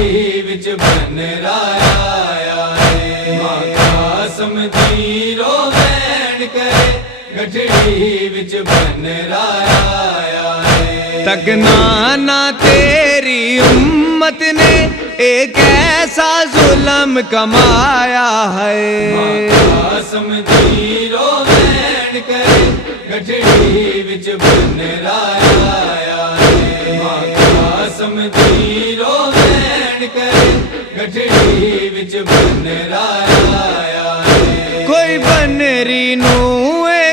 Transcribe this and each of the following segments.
गठड़ी विच बन राया है। मां कासम दी रोवैन करे गठड़ी विच बन राया है। तकना ना तेरी उम्मत ने एक ऐसा जुल्म कमाया है। मां कासम दी रोवैन करे गठड़ी विच बन राया है। मां कासम दी रोवैन करे गठड़ी विच बन राया है। कोई बनरी नू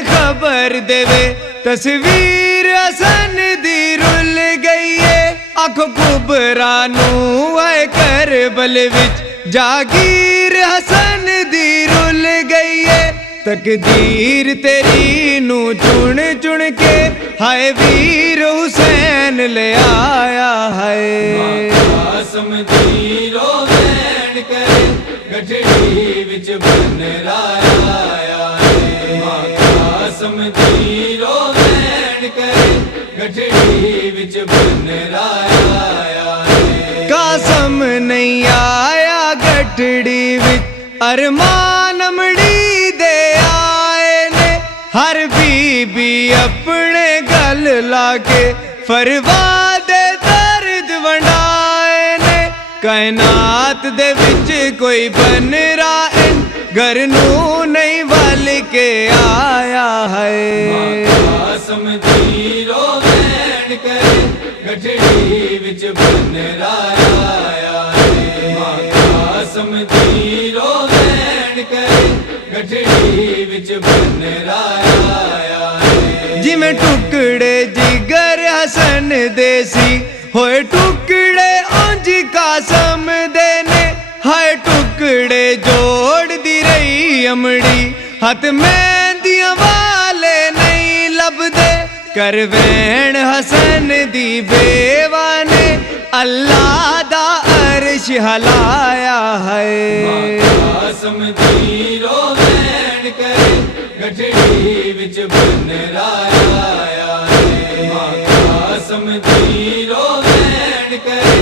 खबर देवे तस्वीर हसन दी रुल गई है। अख कुबरा नू आए करबल विच जागीर हसन दी रुल गई है। तकदीर तेरी नू चुन चुन के हाय वीर हुसैन ले आया है। कासम दी रोवैन करे गठड़ी विच बन राया है। मां कासम दी रोवैन करे गठड़ी विच बन राया है। कासम नहीं आया गठड़ी विच अरमान अमड़ी दे आए ने। हर बीबी अपने गल लाके फरवादे दर्द वंडाए ने। कायनात दे विच कोई बन रहा घर नू नहीं वाल के आया है। कासम दी रोवैन करे गठड़ी विच बन राया है। मां कासम दी रोवैन करे गठड़ी विच बन राया है। जिमें टुकड़े जिगर हसन देसी होए टुकड़े उंज कासम देने। हाय टुकड़े जोड़ दी रही अमड़ी हथ मेहंदियां वाले नहीं लभदे। करवैन हसन दी बेवा ने अल्लाह दा अर्श हलाया है। कासम दी रोवैन करे गठड़ी विच बन राया है। मां कासम दी रोवैन करे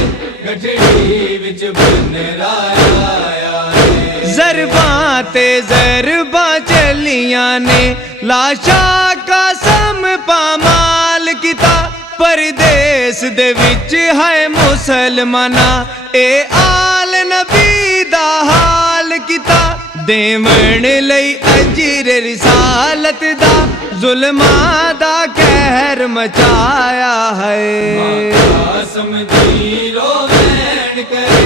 गठड़ी विच बन राया है। ज़रबा ते ज़रबा चलियां ने लाशा कासम पामाल किता। परदेस दे विच है मुसलमाना ए आल नबी दा हाल किता। देवण लई अजर रिसालत दा जुल्मा दा कहर मचाया है। कासम दी रोवैन करे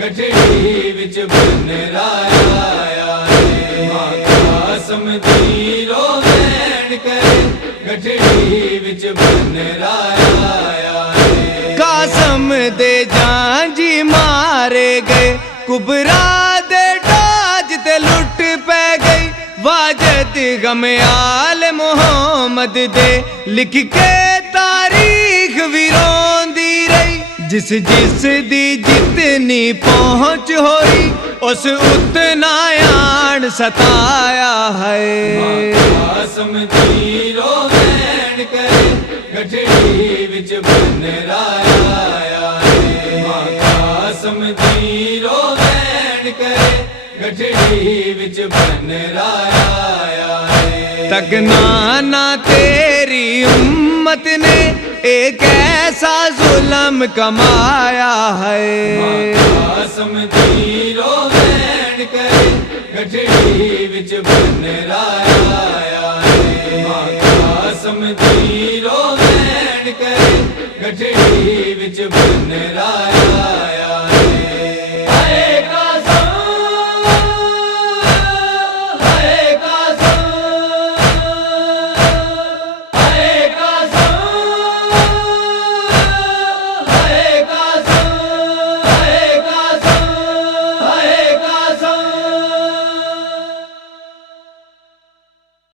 गठड़ी विच बन राया है। मां कासम दी रोवैन करे गठड़ी विच बन राया है। कासम दे जांजी मारे गए कुबरा दे ताज ते लुट पै गई। वाजद गम आल मोहम्मद दे लिख के तारीख विरोंदी रही। जिस जिस दी जितनी पहुंच होई उस उतना यान सताया है। कासम दी रोवैन करे गठड़ी विच बन राया है। मां कासम दी रोवैन करे गठड़ी विच बन राया है। तकना ना तेरी उम्मत ने एक ऐसा जुल्म कमाया है। कासम दी रोवैन करे गठड़ी विच बन राया है। मां कासम दी रोवैन करे गठड़ी विच बन राया है।